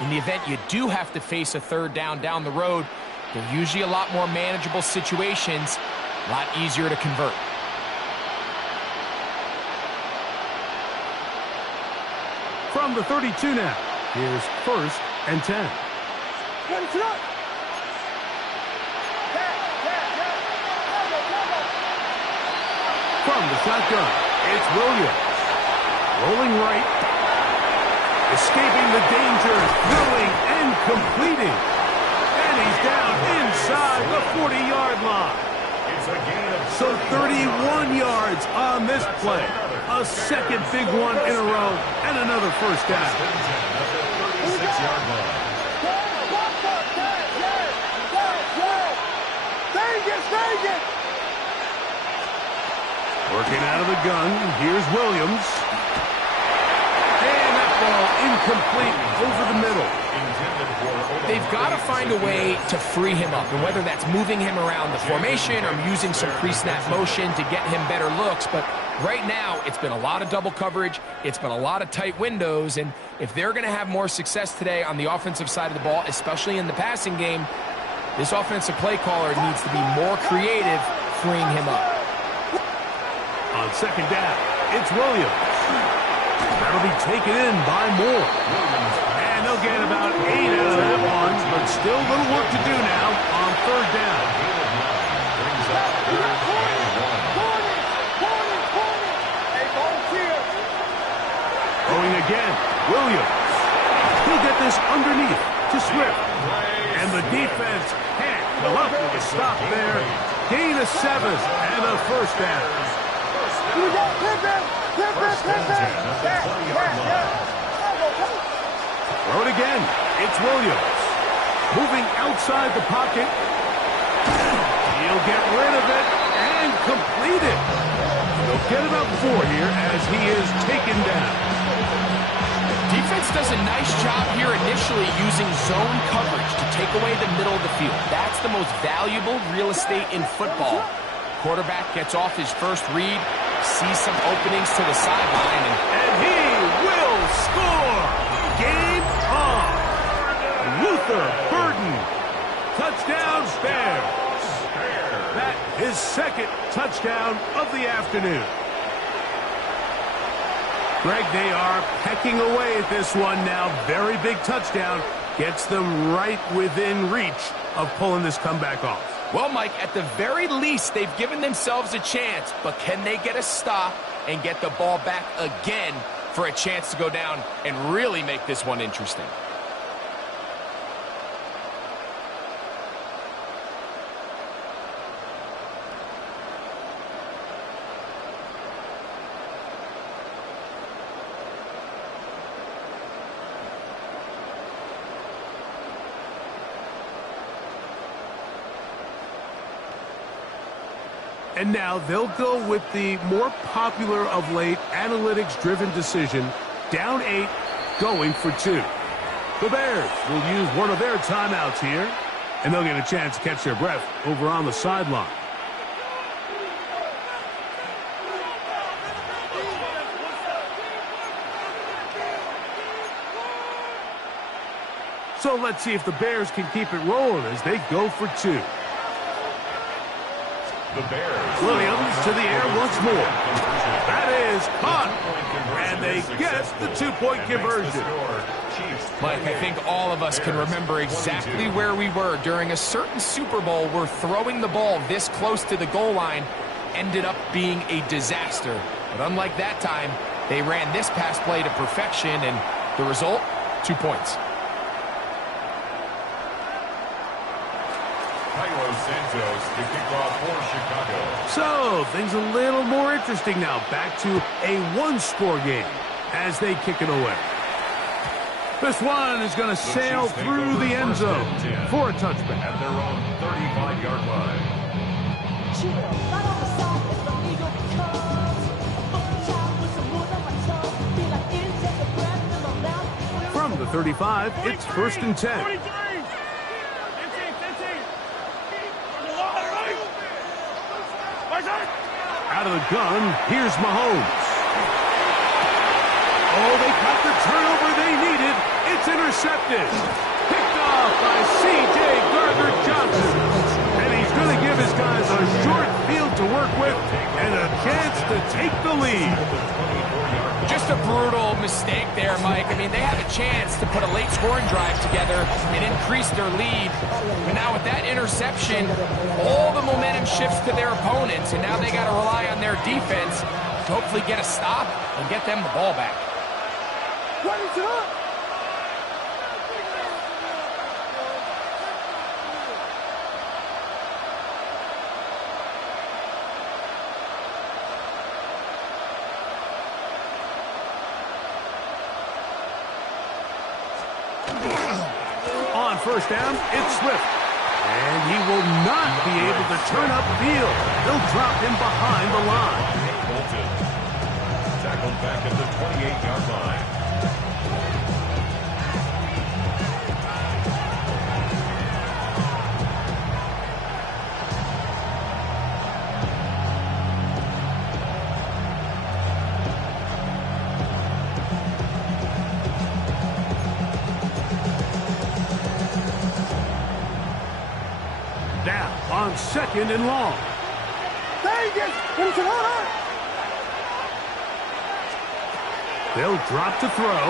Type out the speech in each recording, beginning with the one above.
In the event you do have to face a third down the road, they're usually a lot more manageable situations, a lot easier to convert. From the 32 now, here's 1st and 10. From the shotgun, it's Williams. Rolling right. Escaping the danger, throwing and completing. And he's down inside the 40-yard line. So 31 yards on this play. A second big one in a row and another first down. Working out of the gun, here's Williams. And that ball incomplete over the middle. They've got to find a way to free him up, and whether that's moving him around the formation or using some pre-snap motion to get him better looks, but right now it's been a lot of double coverage, it's been a lot of tight windows, and if they're going to have more success today on the offensive side of the ball, especially in the passing game, this offensive play caller needs to be more creative freeing him up. On second down, it's Williams. That'll be taken in by Moore. And they'll get about 8 out of that one, but still a little work to do now on third down. Throwing again, Williams. He'll get this underneath to Swift. And the defense can't come up with a stop there. Gain of 7 and a first down. Throw it again. It's Williams. Moving outside the pocket. He'll get rid of it and complete it. They'll get it up 4 here as he is taken down. Defense does a nice job here initially using zone coverage to take away the middle of the field. That's the most valuable real estate in football. Quarterback gets off his first read, sees some openings to the sideline, and he will score! Game on! Luther Burden. Touchdown Bears. That is second touchdown of the afternoon. Greg, they are pecking away at this one now. Very big touchdown. Gets them right within reach of pulling this comeback off. Well, Mike, at the very least, they've given themselves a chance, but can they get a stop and get the ball back again for a chance to go down and really make this one interesting? And now they'll go with the more popular of late analytics-driven decision, down 8, going for 2. The Bears will use one of their timeouts here, and they'll get a chance to catch their breath over on the sideline. So let's see if the Bears can keep it rolling as they go for 2. Williams to the air once more. That is caught. And they get the 2-point conversion. Mike, I think all of us can remember exactly where we were during a certain Super Bowl where throwing the ball this close to the goal line ended up being a disaster. But unlike that time, they ran this pass play to perfection, and the result, 2 points. So, things a little more interesting now. Back to a one-score game as they kick it away. This one is going to sail through the end zone for a touchback. At their own 35-yard line. From the 35, it's 1st and 10. Out of the gun, here's Mahomes. Oh, they got the turnover they needed. It's It's intercepted. Picked off by C.J. Gardner-Johnson. And he's going to give his guys a short field to work with and a chance to take the lead. Just a brutal mistake there, Mike. I mean, they had a chance to put a late scoring drive together and increase their lead. But now with that interception, all the momentum shifts to their opponents, and now they got to rely on their defense to hopefully get a stop and get them the ball back. On first down, it's Swift. And he will not be able to turn upfield. They'll drop him behind the line. Tackled back at the 28-yard line. Now on second and long. They'll drop to throw.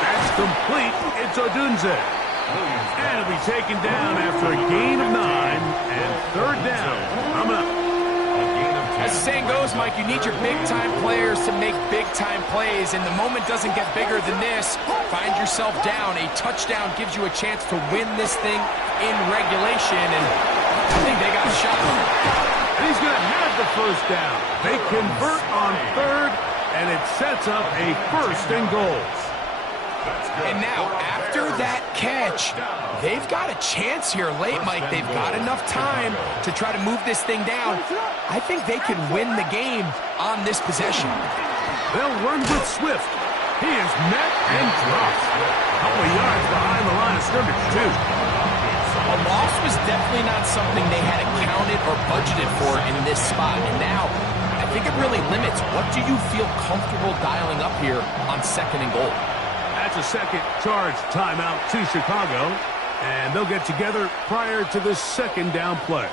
That's complete. It's Odunze. And it'll be taken down after a gain of 9 and third down. Coming up. As the saying goes, Mike, you need your big-time players to make big-time plays, and the moment doesn't get bigger than this. Find yourself down. A touchdown gives you a chance to win this thing in regulation, and I think they got a shot. And he's going to have the first down. They convert on third, and it sets up a first and goal. And now, after that catch, they've got a chance here late, Mike. They've got enough time to try to move this thing down. I think they can win the game on this possession. They'll run with Swift. He is met and dropped. A couple of yards behind the line of scrimmage, too. A loss was definitely not something they had accounted or budgeted for in this spot. And now, I think it really limits what do you feel comfortable dialing up here on second and goal. That's a second charge timeout to Chicago, and they'll get together prior to the second down play.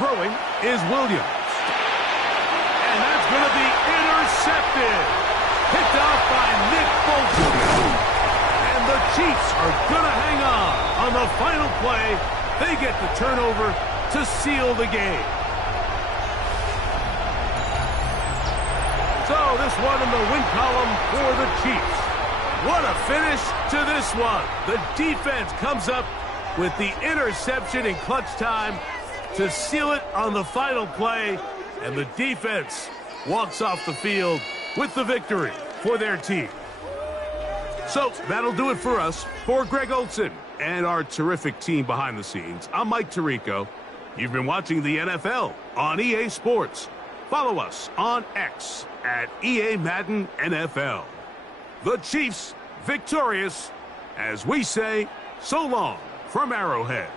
Throwing is Williams. And that's going to be intercepted. Picked off by Nick Bolton. And the Chiefs are going to hang on the final play. They get the turnover to seal the game. So this one in the win column for the Chiefs. What a finish to this one. The defense comes up with the interception in clutch time to seal it on the final play, and the defense walks off the field with the victory for their team. So that'll do it for us. For Greg Olson and our terrific team behind the scenes, I'm Mike Tirico. You've been watching the NFL on EA Sports. Follow us on X at EA Madden NFL. The Chiefs victorious, as we say, so long from Arrowhead.